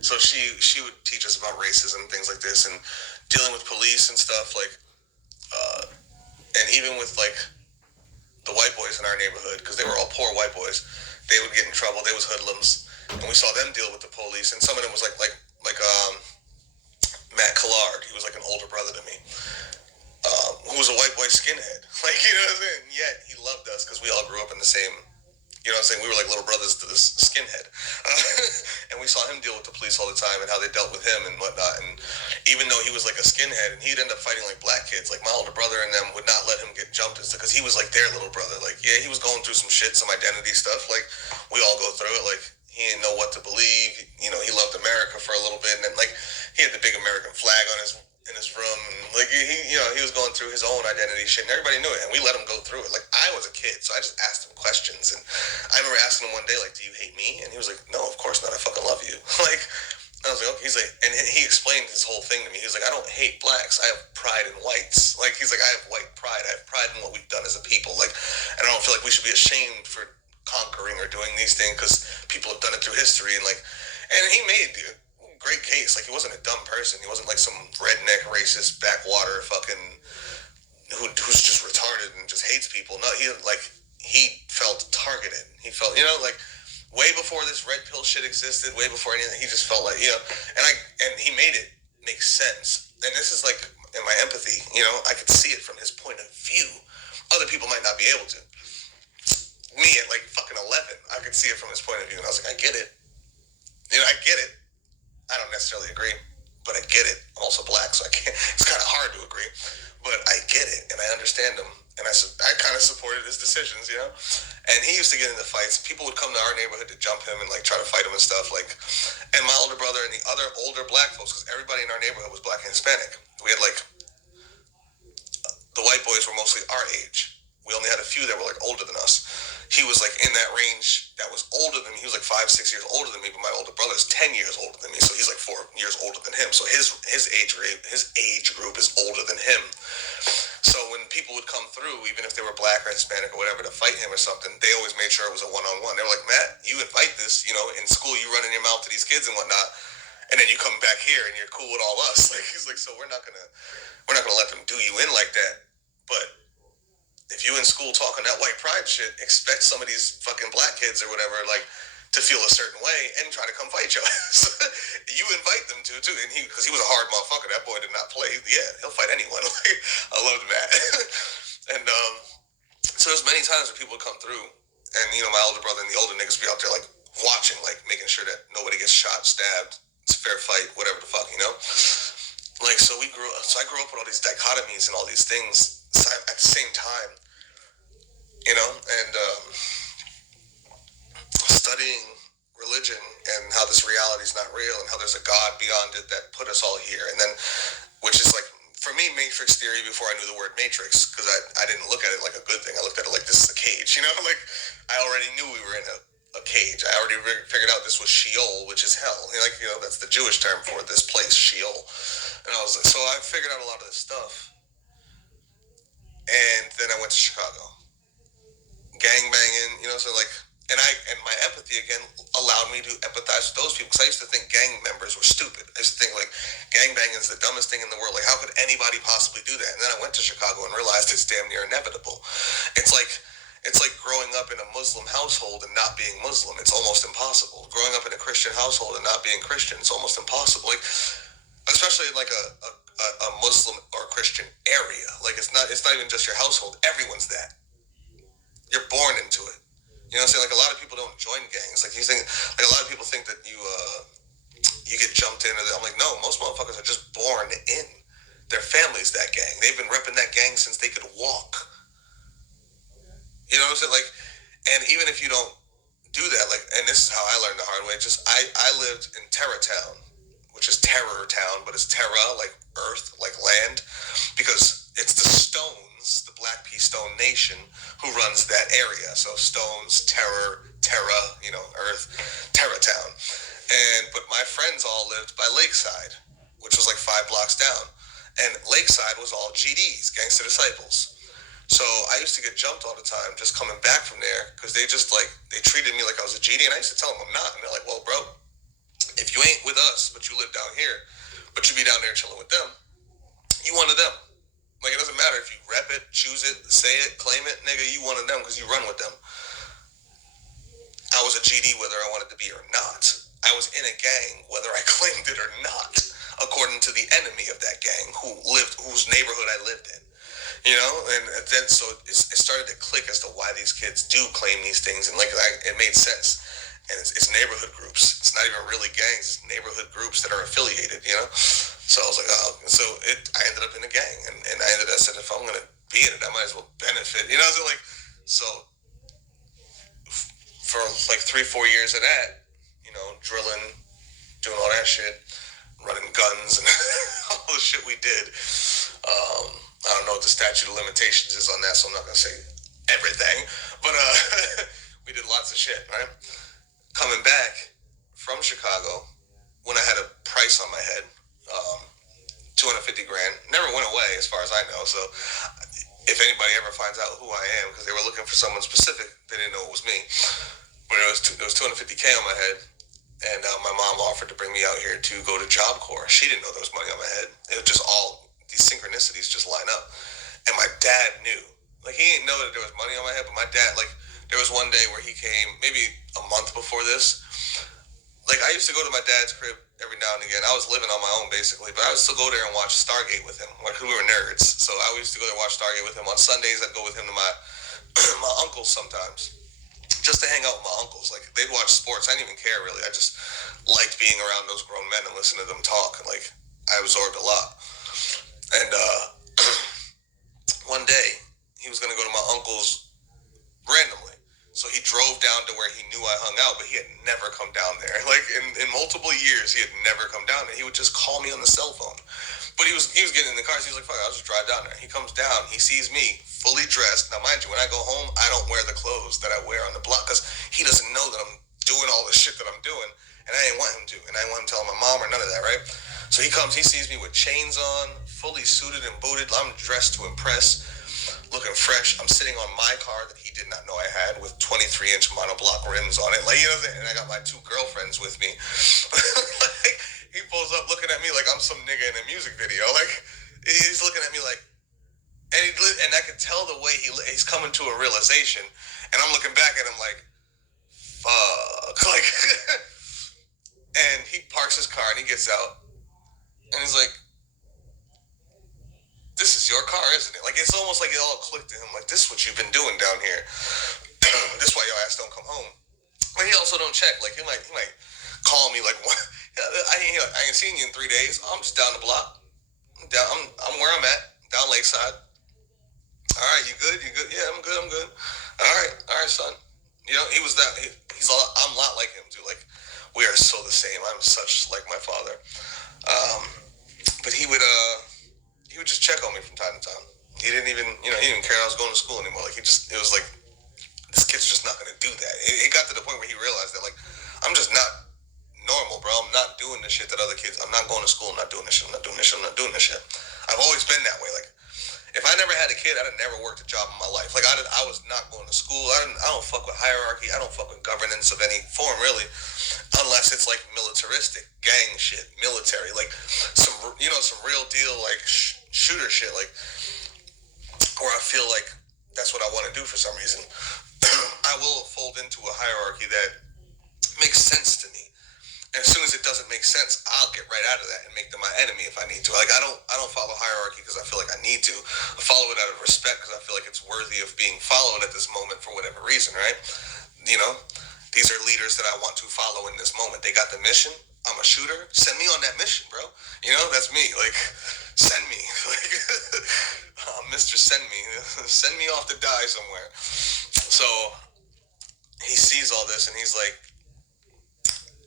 So she would teach us about racism and things like this, and dealing with police and stuff like, and even with like the white boys in our neighborhood, because they were all poor white boys. They would get in trouble. They was hoodlums, and we saw them deal with the police. And some of them was like Matt Collard. He was like an older brother to me, who was a white boy skinhead. Like, you know what I'm saying? Yet he loved us because we all grew up in the same. You know what I'm saying? We were like little brothers to this skinhead. And we saw him deal with the police all the time and how they dealt with him and whatnot. And even though he was like a skinhead and he'd end up fighting like black kids, like my older brother and them would not let him get jumped because he was like their little brother. Like, yeah, he was going through some shit, some identity stuff. Like, we all go through it. Like, he didn't know what to believe. You know, he loved America for a little bit. And then, like, he had the big American flag on his in his room, and like he was going through his own identity shit, and everybody knew it, and we let him go through it. Like, I was a kid, so I just asked him questions, and I remember asking him one day, like, "Do you hate me?" And he was like, "No, of course not. I fucking love you." Like, I was like, "Okay." He's like, and he explained his whole thing to me. He was like, "I don't hate blacks. I have pride in whites." Like, he's like, "I have white pride. I have pride in what we've done as a people. Like, and I don't feel like we should be ashamed for conquering or doing these things because people have done it through history." And like, and he made great case. Like, he wasn't a dumb person. He wasn't like some redneck racist backwater fucking who's just retarded and just hates people. No, he felt targeted. He felt, like, way before this red pill shit existed, way before anything. He just felt like, and he made it make sense. And this is like in my empathy. I could see it from his point of view. Other people might not be able to. Me at like fucking 11, I could see it from his point of view, and I was like, I get it. I get it. I don't necessarily agree, but I get it. I'm also black, so I can't. It's kind of hard to agree, but I get it and I understand him, and I kind of supported his decisions, And he used to get into fights. People would come to our neighborhood to jump him and like try to fight him and stuff. Like, and my older brother and the other older black folks, because everybody in our neighborhood was black and Hispanic. We had like the white boys were mostly our age. We only had a few that were like older than us. He was like in that range that was older than me. He was like 5-6 years older than me, but my older brother is 10 years older than me, so he's like 4 years older than him. So his age group is older than him. So when people would come through, even if they were black or Hispanic or whatever, to fight him or something, they always made sure it was a one-on-one. They were like, Matt, you invite this, in school you running your mouth to these kids and whatnot, and then you come back here and you're cool with all us. Like, he's like, so we're not gonna let them do you in like that. But if you in school talking that white pride shit, expect some of these fucking black kids or whatever, like, to feel a certain way and try to come fight your ass. You invite them to, too. And because he was a hard motherfucker. That boy did not play. Yeah, he'll fight anyone. Like, I loved Matt. And so there's many times where people would come through, and, my older brother and the older niggas be out there, like, watching, like, making sure that nobody gets shot, stabbed, it's a fair fight, whatever the fuck, Like, so I grew up with all these dichotomies and all these things at the same time, and studying religion and how this reality is not real and how there's a God beyond it that put us all here. And then, which is like, for me, Matrix theory before I knew the word Matrix, because I didn't look at it like a good thing. I looked at it like, this is a cage, like, I already knew we were in a cage. I already figured out this was Sheol, which is hell. That's the Jewish term for this place, Sheol. And I was like, so I figured out a lot of this stuff. And then I went to Chicago. Gang banging, so like, and my empathy again allowed me to empathize with those people, because I used to think gang members were stupid. I used to think like gang banging is the dumbest thing in the world. Like, how could anybody possibly do that? And then I went to Chicago and realized it's damn near inevitable. It's like growing up in a Muslim household and not being Muslim. It's almost impossible. Growing up in a Christian household and not being Christian, it's almost impossible. Like, especially in like a Muslim or Christian area. Like, it's not even just your household. Everyone's that. You're born into it. You know what I'm saying? Like, a lot of people don't join gangs. Like, a lot of people think that you get jumped in. I'm like, no, most motherfuckers are just born in. Their family's that gang. They've been repping that gang since they could walk. You know what I'm saying? Like, and even if you don't do that, like, and this is how I learned the hard way. I lived in Terror Town, which is Terror Town, but it's Terra, like earth, like land, because it's the Stones, the Black Pea Stone Nation, who runs that area. So Stones, Terra, Earth, Terra Town. But my friends all lived by Lakeside, which was like 5 blocks down. And Lakeside was all GDs, Gangster Disciples. So I used to get jumped all the time just coming back from there, because they treated me like I was a GD, and I used to tell them I'm not. And they're like, well, bro, if you ain't with with us, but you live down here, but you be down there chilling with them. You one of them. Like, it doesn't matter if you rep it, choose it, say it, claim it, nigga, you one of them because you run with them. I was a GD whether I wanted to be or not. I was in a gang whether I claimed it or not, according to the enemy of that gang whose neighborhood I lived in. You know, and then so it started to click as to why these kids do claim these things, and it made sense. And it's neighborhood groups. It's not even really gangs. It's neighborhood groups that are affiliated. You know, so I was like, oh, so I ended up in a gang, and I said, if I'm gonna be in it, I might as well benefit. You know, so for like 3-4 years of that, you know, drilling, doing all that shit, running guns, and all the shit we did. I don't know what the statute of limitations is on that, so I'm not gonna say everything, but we did lots of shit, right? Coming back from Chicago, when I had a price on my head, $250,000, never went away as far as I know. So if anybody ever finds out who I am, because they were looking for someone specific, they didn't know it was me. But it was $250K on my head, and my mom offered to bring me out here to go to Job Corps. She didn't know there was money on my head. It was just all these synchronicities just line up. And my dad knew. Like, he didn't know that there was money on my head, but my dad, like, there was one day where he came, maybe a month before this. Like, I used to go to my dad's crib every now and again. I was living on my own, basically, but I would still go there and watch Stargate with him. Like, we were nerds. So I used to go there and watch Stargate with him. On Sundays, I'd go with him to my my uncles sometimes, just to hang out with my uncles. Like, they'd watch sports. I didn't even care, really. I just liked being around those grown men and listening to them talk. And, like, I absorbed a lot. And one day, he was going to go to my uncle's randomly. So he drove down to where he knew I hung out, but he had never come down there. Like, in multiple years, he had never come down there. He would just call me on the cell phone. But he was getting in the car, so he was like, fuck, I'll just drive down there. He comes down, he sees me fully dressed. Now, mind you, when I go home, I don't wear the clothes that I wear on the block, because he doesn't know that I'm doing all the shit that I'm doing, and I didn't want him to. And I didn't want him telling my mom or none of that, right? So he comes, he sees me with chains on, fully suited and booted. I'm dressed to impress, looking fresh. I'm sitting on my car that he did not know I had, with 23-inch monoblock rims on it. Like, you know, and I got my 2 girlfriends with me. Like, he pulls up looking at me like I'm some nigga in a music video. Like, he's looking at me like, and I could tell the way he's coming to a realization, and I'm looking back at him like, fuck. Like, and he parks his car and he gets out, and he's like, this is your car, isn't it? Like, it's almost like it all clicked to him. Like, this is what you've been doing down here. This is why your ass don't come home. But he also don't check. Like, he might call me like, what? I ain't seen you in 3 days. I'm just down the block. I'm where I'm at, down Lakeside. All right, you good? You good? Yeah, I'm good. All right, son. You know, he was that. I'm a lot like him too. Like, we are so the same. I'm such like my father. But he would just check on me from time to time. He didn't even care I was going to school anymore. Like, it was like, this kid's just not gonna do that. It got to the point where he realized that, like, I'm just not normal, bro. I'm not doing the shit that other kids. I'm not going to school. I'm not doing this shit. I'm not doing this shit. I've always been that way. Like, if I never had a kid, I'd have never worked a job in my life. Like, I was not going to school. I don't fuck with hierarchy. I don't fuck with governance of any form, really, unless it's like militaristic, gang shit, military, like some real deal, like shooter shit, like, where I feel like that's what I want to do for some reason. I will fold into a hierarchy that makes sense to me. And as soon as it doesn't make sense, I'll get right out of that and make them my enemy if I need to. Like, I don't follow hierarchy because I feel like I need to. I follow it out of respect because I feel like it's worthy of being followed at this moment for whatever reason, right? You know, these are leaders that I want to follow in this moment. They got the mission. I'm a shooter. Send me on that mission, bro. You know, that's me. Like, send me. Like, Mr. Send me. Send me off to die somewhere. So he sees all this and he's like,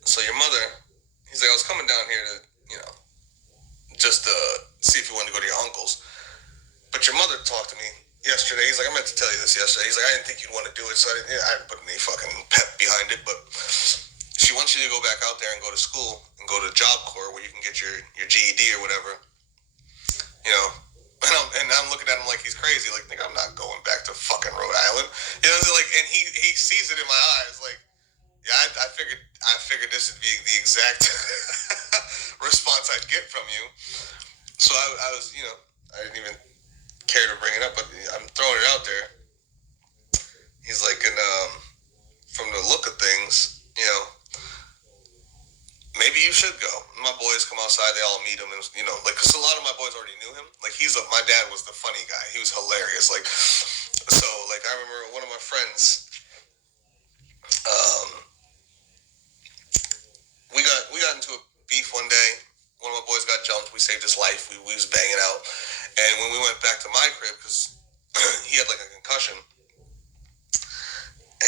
so your mother, he's like, I was coming down here to, just see if you wanted to go to your uncle's. But your mother talked to me yesterday. He's like, I meant to tell you this yesterday. He's like, I didn't think you'd want to do it, so I didn't put any fucking pep behind it. But she wants you to go back out there and go to school and go to Job Corps where you can get your GED or whatever. You know, and I'm looking at him like he's crazy. Like, nigga, I'm not going back to fucking Rhode Island. You know, like, and he sees it in my eyes, like, yeah, I figured this would be the exact response I'd get from you. So I was, I didn't even care to bring it up, but I'm throwing it out there. He's like, from the look of things, maybe you should go. My boys come outside, they all meet him, and because a lot of my boys already knew him. Like my dad was the funny guy. He was hilarious. Like, so like I remember one of my friends. We got into a beef one day. One of my boys got jumped. We saved his life. We was banging out, and when we went back to my crib because he had like a concussion,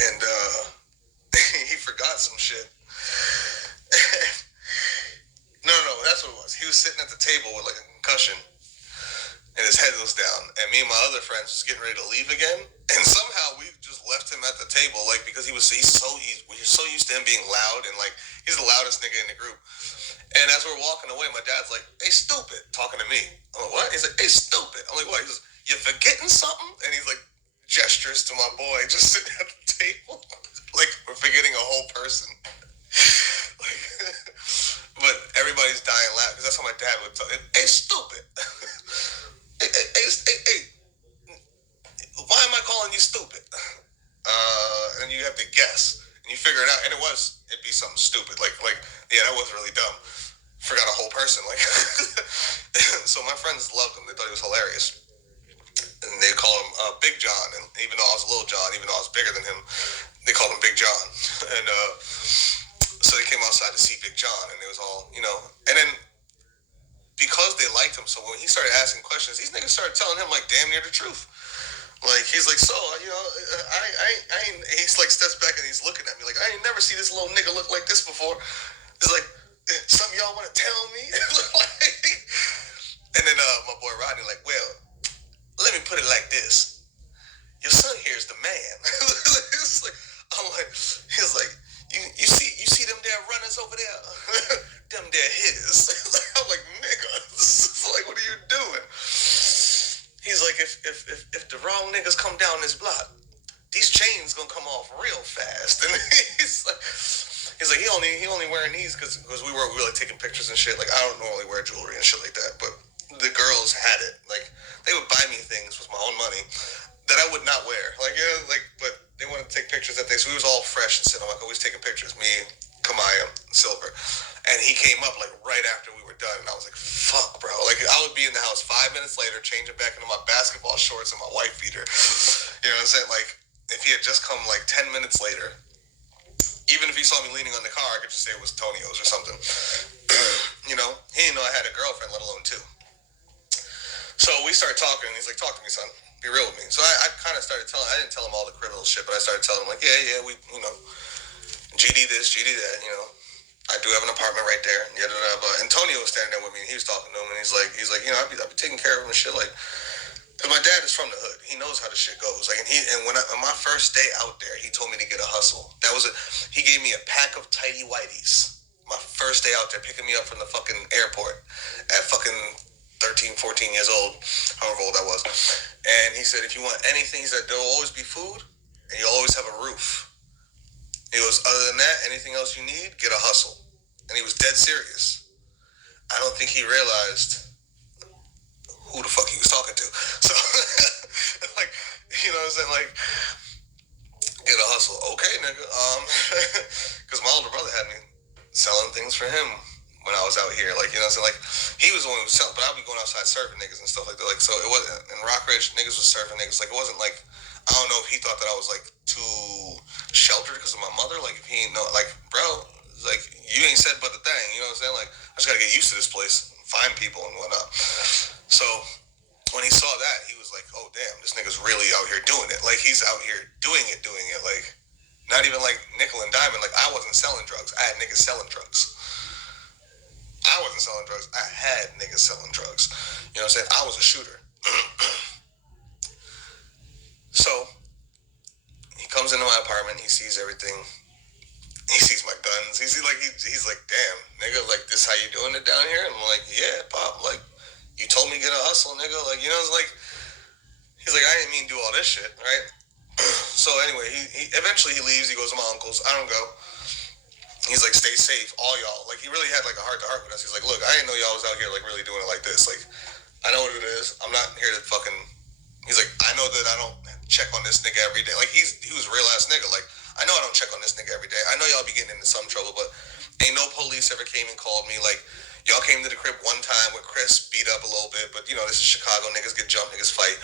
and he forgot some shit. No, that's what it was. He was sitting at the table with like a concussion, and his head was down. And me and my other friends was getting ready to leave again, and somehow we just left him at the table, like because we're so used to him being loud, and like he's the loudest nigga in the group. And as we're walking away, my dad's like, "Hey, stupid," talking to me. I'm like, "What?" He's like, "Hey, stupid." I'm like, "What?" He goes, "You're forgetting something?" And he's like, gestures to my boy just sitting at the table, like we're forgetting a whole person. Like, but everybody's dying loud because that's how my dad would tell him. "Hey, stupid." Hey, why am I calling you stupid? And you have to guess, and you figure it out, and it'd be something stupid, like yeah, that was really dumb. Forgot a whole person, like. So my friends loved him; they thought he was hilarious, and they called him Big John. And even though I was Little John, even though I was bigger than him, they called him Big John. And so they came outside to see Big John, and it was all, and then because they liked him, so when he started asking questions, these niggas started telling him like damn near the truth. Like he's like, so he's like steps back and he's looking at me like I ain't never see this little nigga look like this before. It's like, some of y'all want to tell me? And then my boy Rodney like, well, let me put it like this: your son here's the man. It's like, he was like, you see them there runners over there? Them there his. I'm like, nigga, like, what are you doing? He's like, if the wrong niggas come down this block, these chains gonna come off real fast. And he's like, he only wearing these because we were like taking pictures and shit. Like I don't normally wear jewelry and shit like that, but the girls had it. Like they would buy me things with my own money that I would not wear. Like but they wanted to take pictures that day, so we was all fresh and shit. I'm like always taking pictures. Me, Kamaya, Silver. And he came up like right after we were done, and I was like, "Fuck, bro!" Like I would be in the house 5 minutes later, changing back into my basketball shorts and my white beater. You know what I'm saying? Like if he had just come like 10 minutes later, even if he saw me leaning on the car, I could just say it was Tonio's or something. He didn't know I had a girlfriend, let alone two. So we started talking, and he's like, "Talk to me, son. Be real with me." So I kind of started telling. I didn't tell him all the criminal shit, but I started telling him like, "Yeah, we, GD this, GD that, I do have an apartment right there." But Antonio was standing there with me, and he was talking to him, and he's like, I'll be taking care of him and shit, like, because my dad is from the hood. He knows how the shit goes. Like, on my first day out there, he told me to get a hustle. He gave me a pack of tidy whities. My first day out there, picking me up from the fucking airport at fucking 13, 14 years old, however old I was. And he said, if you want anything, he said, there'll always be food, and you'll always have a roof. He goes, other than that, anything else you need, get a hustle. And he was dead serious. I don't think he realized who the fuck he was talking to. So, like, you know what I'm saying? Like, get a hustle. Okay, nigga. Because my older brother had me selling things for him when I was out here. Like, you know what I'm saying? Like, he was the one who was selling, but I'd be going outside serving niggas and stuff like that. Like, so it wasn't, in Rockridge, niggas was serving niggas. Like, it wasn't like, I don't know if he thought that I was, like, too sheltered because of my mother. Like, if he ain't know, like, bro, like, you ain't said but the thing, you know what I'm saying? Like, I just gotta get used to this place, find people and whatnot. So, when he saw that, he was like, oh, damn, this nigga's really out here doing it. Like, he's out here doing it. Like, not even like nickel and diamond. Like, I wasn't selling drugs. I had niggas selling drugs. I wasn't selling drugs. I had niggas selling drugs. You know what I'm saying? I was a shooter. So, he comes into my apartment. He sees everything. He sees my guns. He's like, damn, nigga, like, this how you doing it down here? And I'm like, yeah, Pop, like, you told me to get a hustle, nigga. Like, you know, it's like, he's like, I didn't mean to do all this shit, right? So anyway, he eventually he leaves. He goes to my uncle's. I don't go. He's like, stay safe, all y'all. Like, he really had like a heart to heart with us. He's like, look, I didn't know y'all was out here like really doing it like this. Like, I know what it is. I'm not here to fucking. He's like, I know that I don't check on this nigga every day. Like, he was a real ass nigga. Like, I know I don't check on this nigga every day. I know y'all be getting into some trouble, but ain't no police ever came and called me. Like, y'all came to the crib one time with Chris, beat up a little bit, but you know, this is Chicago. Niggas get jumped, niggas fight.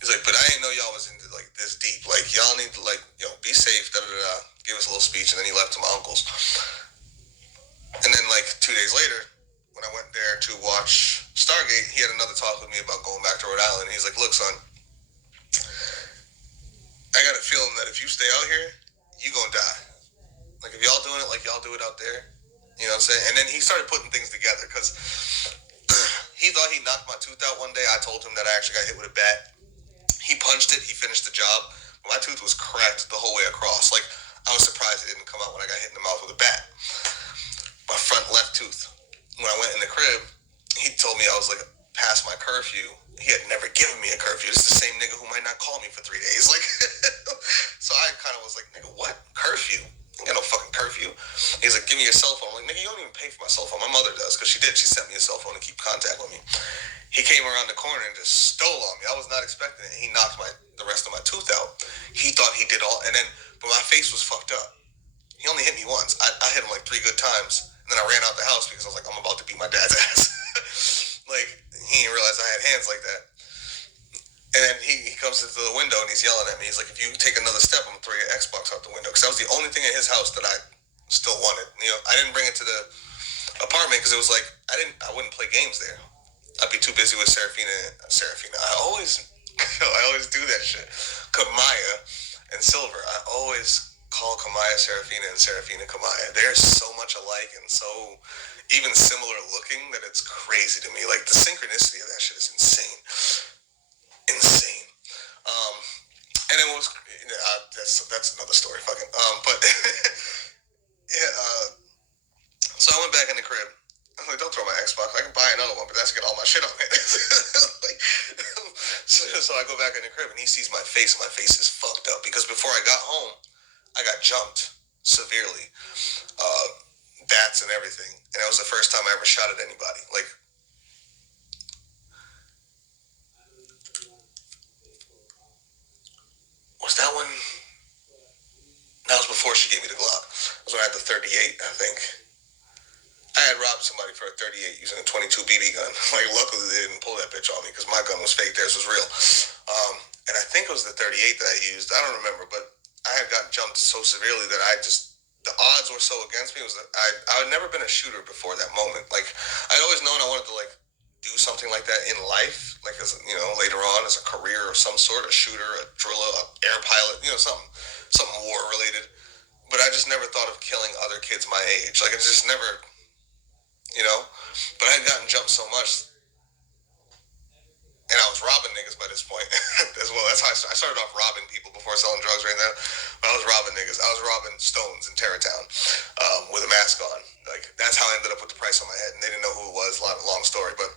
He's like, but I didn't know y'all was into like this deep. Like, y'all need to like, be safe. Da da da. Give us a little speech, and then he left to my uncle's. And then like 2 days later, when I went there to watch Stargate, he had another talk with me about going back to Rhode Island. He's like, look, son, I got a feeling that if you stay out here, you gonna die. Like, if y'all doing it like y'all do it out there, you know what I'm saying? And then he started putting things together because he thought he knocked my tooth out one day. I told him that I actually got hit with a bat. He punched it. He finished the job. But my tooth was cracked the whole way across. Like, I was surprised it didn't come out when I got hit in the mouth with a bat. My front left tooth. When I went in the crib, he told me I was like past my curfew. He had never given me a curfew. This is the same nigga who might not call me for 3 days. Like, so I kind of was like, nigga, what? Curfew? I got no fucking curfew. He's like, give me your cell phone. I'm like, nigga, you don't even pay for my cell phone. My mother does, because she did. She sent me a cell phone to keep contact with me. He came around the corner and just stole on me. I was not expecting it. He knocked the rest of my tooth out. He thought he did all, and then, but my face was fucked up. He only hit me once. I hit him like 3 good times, and then I ran out the house because I was like, I'm about to beat my dad's ass. Like, he didn't realize I had hands like that. And then he comes into the window and he's yelling at me. He's like, if you take another step, I'm going to throw your Xbox out the window. Because that was the only thing in his house that I still wanted. You know, I didn't bring it to the apartment because it was like, I wouldn't play games there. I'd be too busy with Serafina. I always do that shit. Kamaya and Silver. I always call Kamaya Serafina and Serafina Kamaya. They're so much alike and so even similar looking that it's crazy to me. Like, the synchronicity of that shit is insane. And it was that's another story, fucking. But yeah. So I went back in the crib. I'm like, don't throw my Xbox. I can buy another one, but that's to get all my shit on it. Like, so I go back in the crib and he sees my face, and my face is fucked up because before I got home, I got jumped severely, bats and everything, and that was the first time I ever shot at anybody. Like. Was that one? That was before she gave me the Glock. That was when I had the 38, I think. I had robbed somebody for a 38 using a 22 BB gun. Like, luckily they didn't pull that bitch on me because my gun was fake, theirs was real. And I think it was the 38 that I used. I don't remember, but I had gotten jumped so severely that the odds were so against me. I had never been a shooter before that moment. Like, I'd always known I wanted to, like, do something like that in life, like, as you know, later on as a career of some sort, a shooter, a driller, an air pilot, you know, something war related. But I just never thought of killing other kids my age. Like, it just never, you know. But I had gotten jumped so much, and I was robbing niggas by this point as well. That's how I started off robbing people before selling drugs right now. But I was robbing niggas. I was robbing Stones in Terrytown with a mask on. Like, that's how I ended up with the price on my head, and they didn't know who it was. Long story, but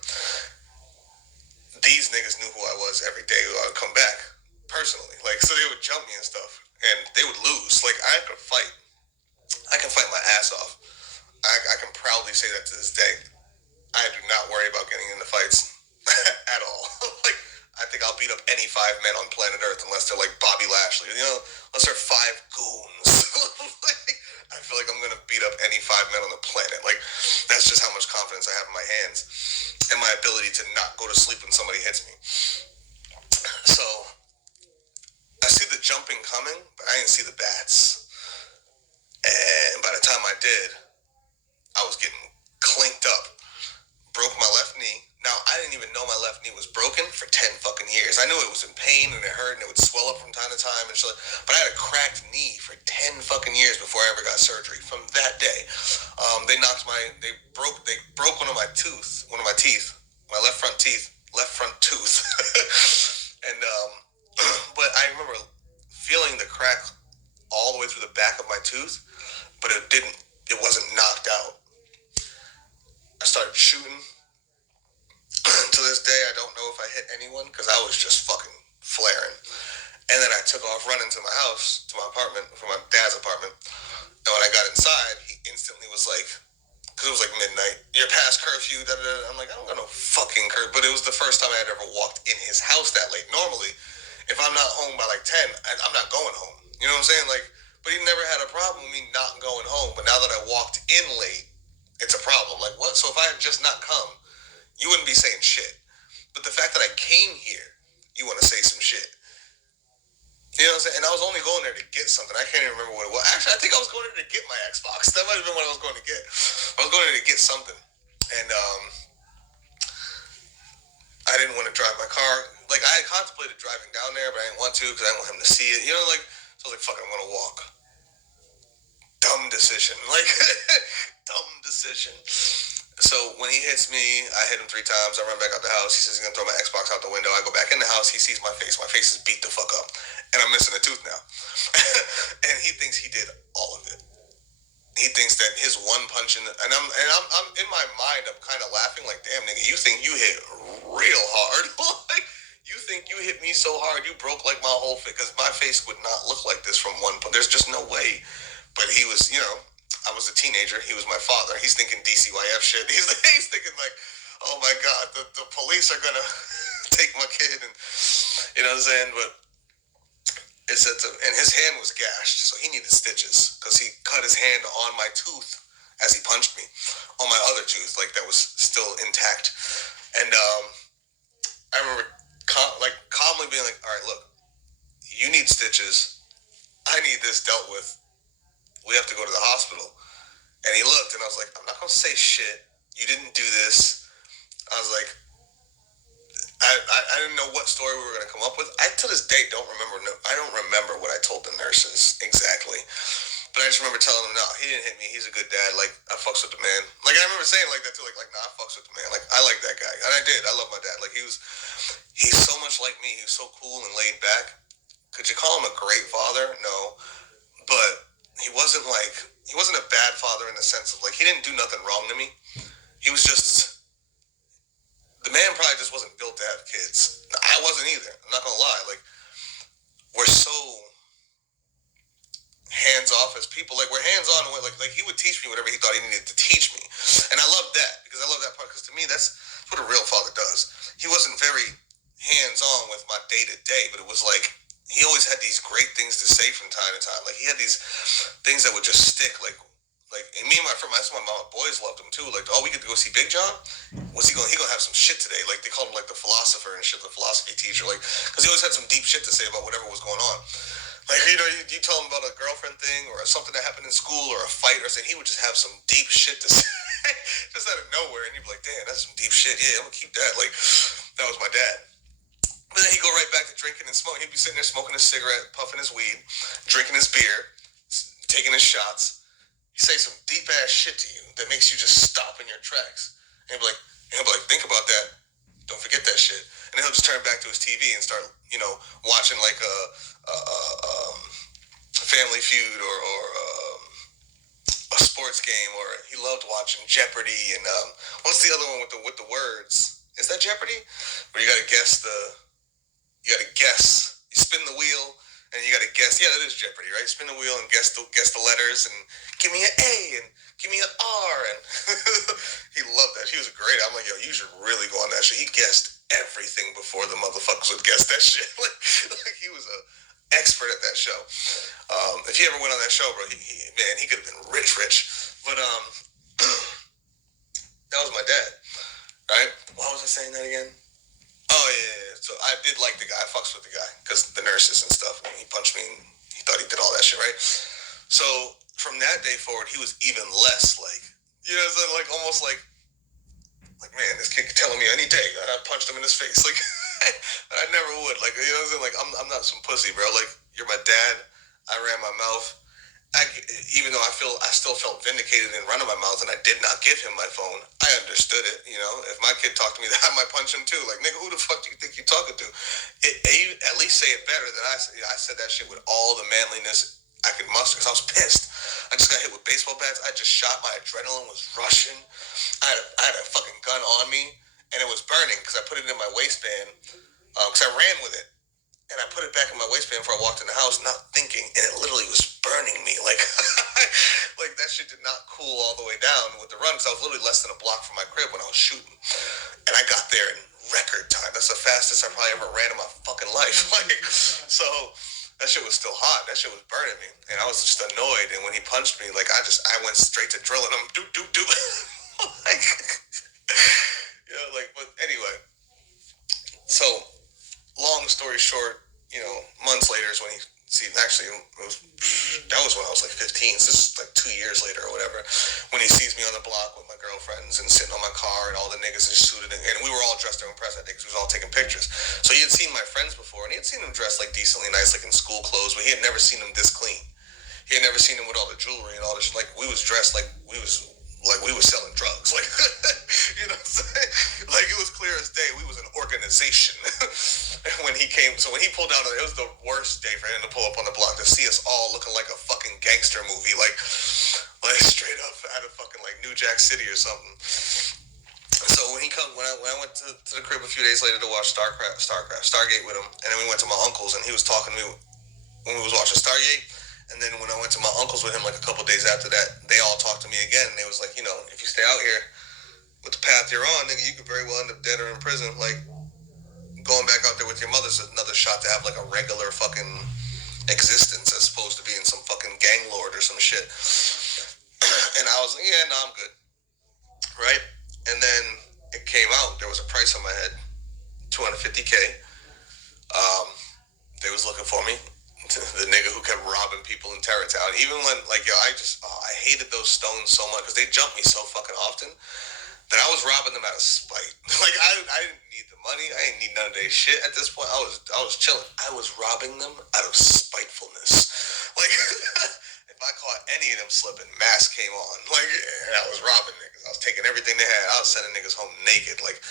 these niggas knew who I was every day. I would come back personally, like, so they would jump me and stuff, and they would lose. Like, I can fight my ass off. I can proudly say that to this day. I do not worry about getting into fights at all. Like, I think I'll beat up any 5 men on planet Earth unless they're like Bobby Lashley, you know, unless they're 5 goons. Like, I feel like I'm gonna beat up any 5 men on the planet. Like, that's just how much confidence I have in my hands and my ability to not go to sleep when somebody hits me. So I see the jumping coming, but I didn't see the bats. And by the time I did, I was getting clinked up. Broke my left knee. Now, I didn't even know my left knee was broken for 10 fucking years. I knew it was in pain and it hurt and it would swell up from time to time and shit. But I had a cracked knee for 10 fucking years before I ever got surgery. From that day, they broke one of my teeth, my left front tooth. And, but I remember feeling the crack all the way through the back of my tooth, but it wasn't knocked out. I started shooting. To this day, I don't know if I hit anyone because I was just fucking flaring. And then I took off running to my house, to my apartment, from my dad's apartment. And when I got inside, he instantly was like, because it was like midnight, you're past curfew, da da da. I'm like, I don't got no fucking curfew. But it was the first time I had ever walked in his house that late. Normally, if I'm not home by like 10, I'm not going home. You know what I'm saying? Like, but he never had a problem with me not going home. But now that I walked in late, it's a problem. Like, what? So if I had just not come, you wouldn't be saying shit. But the fact that I came here, you want to say some shit. You know what I'm saying? And I was only going there to get something. I can't even remember what it was. Actually, I think I was going there to get my Xbox. That might have been what I was going to get. I was going there to get something. And I didn't want to drive my car. Like, I had contemplated driving down there, but I didn't want to because I didn't want him to see it. You know, like, so I was like, fuck, I'm going to walk. Dumb decision. Like, dumb decision. So when he hits me, I hit him 3 times. I run back out the house. He says he's gonna throw my Xbox out the window. I go back in the house. He sees my face. My face is beat the fuck up, and I'm missing a tooth now. And he thinks he did all of it. He thinks that his one punch I'm in my mind. I'm kind of laughing like, damn nigga, you think you hit real hard? Like, you think you hit me so hard you broke like my whole face? Because my face would not look like this from one punch. There's just no way. But he was, you know. I was a teenager. He was my father. He's thinking DCYF shit. He's thinking like, oh my God, the police are gonna take my kid, and you know what I'm saying. But and his hand was gashed, so he needed stitches because he cut his hand on my tooth as he punched me on my other tooth, like that was still intact. And I remember calmly being like, all right, look, you need stitches. I need this dealt with. We have to go to the hospital. And he looked, and I was like, I'm not going to say shit. You didn't do this. I was like, I didn't know what story we were going to come up with. I, to this day, don't remember. I don't remember what I told the nurses exactly. But I just remember telling them, no, he didn't hit me. He's a good dad. Like, I fucks with the man. Like, I remember saying like that too. Like, nah, I fucks with the man. Like, I like that guy. And I did. I love my dad. Like, he's so much like me. He was so cool and laid back. Could you call him a great father? No. But he wasn't a bad father in the sense of like he didn't do nothing wrong to me. He was just the man probably just wasn't built to have kids. I wasn't either. I'm not gonna lie. Like we're so hands off as people. Like we're hands on. Like he would teach me whatever he thought he needed to teach me, and I love that because I love that part. Because to me, that's what a real father does. He wasn't very hands on with my day to day, but it was like. He always had these great things to say from time to time. Like he had these things that would just stick. Like and me and my friend, that's why my boys loved him too. Like, oh, we get to go see Big John. What's he going? He gonna have some shit today. Like they called him like the philosopher and shit, the philosophy teacher. Like because he always had some deep shit to say about whatever was going on. Like you know, you tell him about a girlfriend thing or something that happened in school or a fight or something. He would just have some deep shit to say, just out of nowhere, and you'd be like, damn, that's some deep shit. Yeah, I'm gonna keep that. Like that was my dad. But then he'd go right back to drinking and smoking. He'd be sitting there smoking his cigarette, puffing his weed, drinking his beer, taking his shots. He'd say some deep-ass shit to you that makes you just stop in your tracks. And he'll be like, think about that. Don't forget that shit. And then he'll just turn back to his TV and start, you know, watching like a Family Feud or a sports game. Or he loved watching Jeopardy. And what's the other one with the words? Is that Jeopardy? Where you gotta guess You spin the wheel, and you gotta guess. Yeah, that is Jeopardy, right? Spin the wheel and guess the letters, and give me an A and give me an R, and he loved that. He was great. I'm like, yo, you should really go on that shit. He guessed everything before the motherfuckers would guess that shit. like he was a expert at that show. If he ever went on that show, bro, he could have been rich. But that was my dad, right? Why was I saying that again? Oh, yeah. So I did like the guy. I fucks with the guy because the nurses and stuff. I mean, he punched me and he thought he did all that shit, right? So from that day forward, he was even less like, you know, like almost like, man, this kid telling me any day I punched him in his face. Like, I never would. Like, you know what I'm saying? Like, I'm not some pussy, bro. Like, you're my dad. I ran my mouth. Even though I still felt vindicated in running my mouth, and I did not give him my phone. I understood it, you know. If my kid talked to me, I might punch him too. Like, nigga, who the fuck do you think you're talking to? At least say it better than I said. I said that shit with all the manliness I could muster because I was pissed. I just got hit with baseball bats. I just shot. My adrenaline was rushing. I had a fucking gun on me, and it was burning because I put it in my waistband because I ran with it. And I put it back in my waistband before I walked in the house, not thinking, and it literally was burning me. Like, like, that shit did not cool all the way down with the run, because I was literally less than a block from my crib when I was shooting. And I got there in record time. That's the fastest I probably ever ran in my fucking life. Like, so that shit was still hot. That shit was burning me. And I was just annoyed. And when he punched me, like, I went straight to drilling him. Doop, doop, doop. Like, like, but anyway. So, long story short, months later is when he actually, that was when I was like 15, so this is like 2 years later or whatever, when he sees me on the block with my girlfriends and sitting on my car and all the niggas are suited, and we were all dressed to impress, I think, because we was all taking pictures. So he had seen my friends before, and he had seen them dressed like decently nice, like in school clothes, but he had never seen them this clean. He had never seen them with all the jewelry and all this, like, we was dressed like we was selling drugs, like, you know what I'm saying? Like, it was clear as day, we was an organization. when he pulled out, it was the worst day for him to pull up on the block, to see us all looking like a fucking gangster movie, like straight up out of fucking like New Jack City or something. So when I went to the crib a few days later to watch Stargate with him, and then we went to my uncle's, and he was talking to me when we was watching Stargate. And then when I went to my uncle's with him, like a couple days after that, they all talked to me again, and they was like, if you stay out here with the path you're on, nigga, you could very well end up dead or in prison. Like, going back out there with your mother's another shot to have like a regular fucking existence, as opposed to being some fucking gang lord or some shit. And I was like, yeah, no, I'm good. Right? And then it came out, there was a price on my head, $250K. They was looking for me. The nigga who kept robbing people in Terrytown. Even when, like, I hated those stones so much, because they jumped me so fucking often that I was robbing them out of spite. Like, I didn't need the money. I didn't need none of their shit at this point. I was chilling. I was robbing them out of spitefulness. Like, if I caught any of them slipping, mask came on. Like, and I was robbing niggas. I was taking everything they had. I was sending niggas home naked. Like,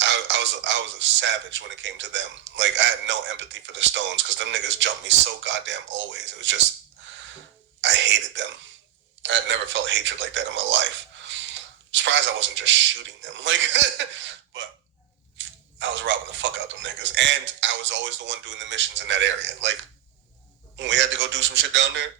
I was a savage when it came to them. Like, I had no empathy for the Stones, because them niggas jumped me so goddamn always. It was just, I hated them. I had never felt hatred like that in my life. Surprised I wasn't just shooting them. Like, but I was robbing the fuck out them niggas. And I was always the one doing the missions in that area. Like, when we had to go do some shit down there,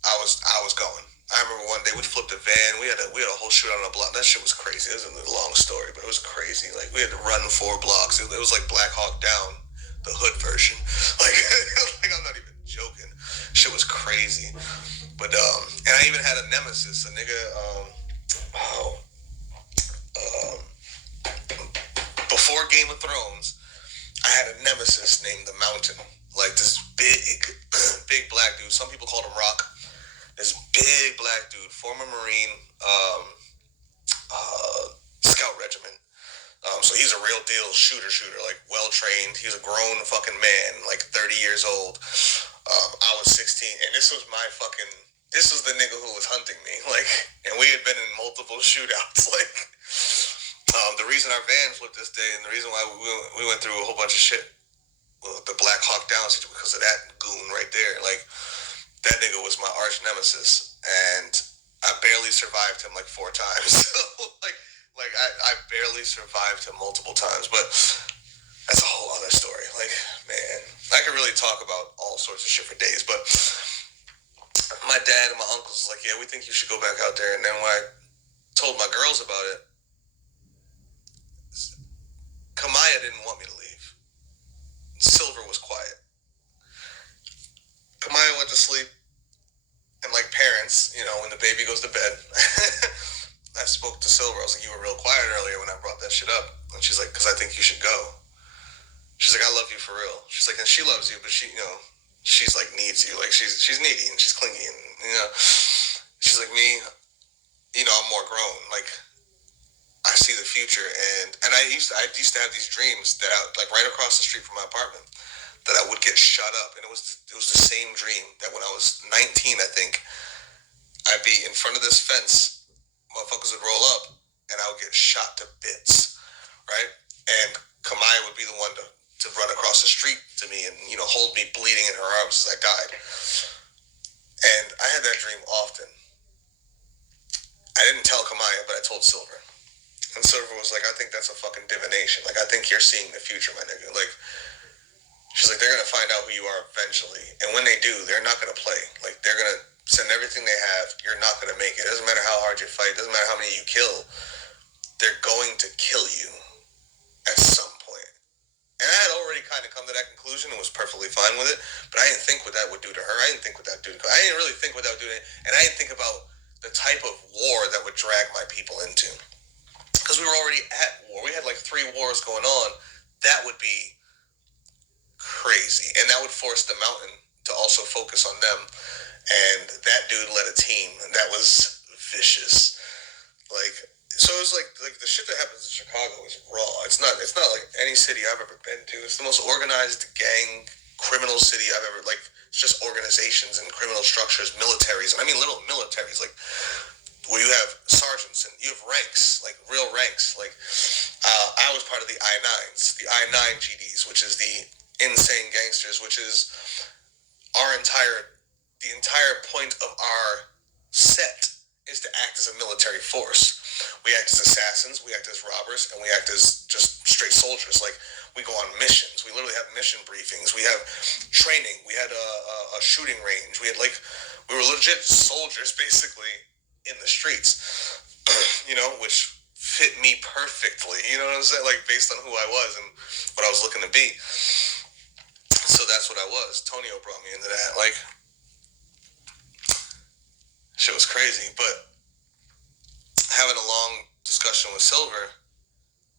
I was going. I remember one day we flipped a van. We had a whole shootout on a block. That shit was crazy. It was a long story, but it was crazy. Like, we had to run 4 blocks. It was like Black Hawk Down, the hood version. Like, like, I'm not even joking. Shit was crazy. But and I even had a nemesis, a nigga. Before Game of Thrones, I had a nemesis named the Mountain. Like, this big black dude. Some people called him Rock. This big black dude, former Marine, scout regiment. So he's a real deal shooter, like, well trained. He was a grown fucking man, like 30 years old. I was 16, and this was the nigga who was hunting me. Like, and we had been in multiple shootouts. Like, the reason our van flipped this day, and the reason why we went through a whole bunch of shit with the Black Hawk Down situation, because of that goon right there. Like, that nigga was my arch nemesis, and I barely survived him like 4 times. like I barely survived him multiple times, but that's a whole other story. Like, man, I could really talk about all sorts of shit for days, but my dad and my uncles was like, yeah, we think you should go back out there. And then when I told my girls about it, Kamaya didn't want me to leave. Silver was quiet. Kamaya went to sleep, and like parents, when the baby goes to bed, I spoke to Silver. I was like, you were real quiet earlier when I brought that shit up. And she's like, because I think you should go. She's like, I love you for real. She's like, and she loves you, but she's like needs you. Like, she's needy and she's clingy, and she's like, me, I'm more grown. Like, I see the future, and I used to have these dreams that like right across the street from my apartment, that I would get shut up. And it was the same dream that when I was 19, I think, I'd be in front of this fence, motherfuckers would roll up, and I would get shot to bits, right? And Kamaya would be the one to run across the street to me and, hold me bleeding in her arms as I died. And I had that dream often. I didn't tell Kamaya, but I told Silver. And Silver was like, I think that's a fucking divination. Like, I think you're seeing the future, my nigga. Like, she's like, they're going to find out who you are eventually. And when they do, they're not going to play. Like, they're going to send everything they have, you're not going to make it. It doesn't matter how hard you fight. It doesn't matter how many you kill. They're going to kill you at some point. And I had already kind of come to that conclusion and was perfectly fine with it, but I didn't think what that would do to her. I didn't think what that would do to her. I didn't really think what that would do to her, and I didn't think about the type of war that would drag my people into. Because we were already at war. We had like 3 wars going on. That would be crazy. And that would force the mountain to also focus on them. And that dude led a team that was vicious. Like, so it was like the shit that happens in Chicago is raw. It's not like any city I've ever been to. It's the most organized gang criminal city I've ever, like, it's just organizations and criminal structures, militaries, and I mean little militaries, like, where you have sergeants and you have ranks, like real ranks. Like, I was part of the I-9s, the I-9 GDs, which is the insane gangsters, which is the entire point of our set is to act as a military force. We act as assassins, we act as robbers, and we act as just straight soldiers. Like, we go on missions. We literally have mission briefings. We have training. We had a shooting range. We were legit soldiers, basically, in the streets, which fit me perfectly. You know what I'm saying? Like, based on who I was and what I was looking to be. So that's what I was. Tonio brought me into that. Like, shit was crazy. But having a long discussion with Silver,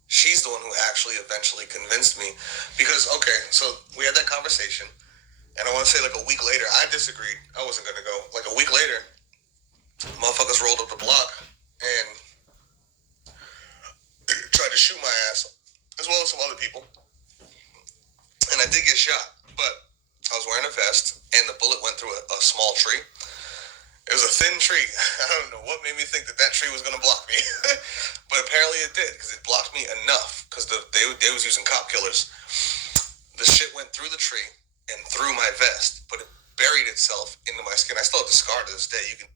she's the one who actually eventually convinced me. Because, okay, so we had that conversation, and I want to say like a week later, I disagreed. I wasn't going to go. Like a week later, motherfuckers rolled up the block and tried to shoot my ass, as well as some other people. And I did get shot, but I was wearing a vest, and the bullet went through a small tree. It was a thin tree. I don't know what made me think that tree was going to block me. But apparently it did, because it blocked me enough, because they was using cop killers. The shit went through the tree and through my vest, but it buried itself into my skin. I still have the scar to this day. You can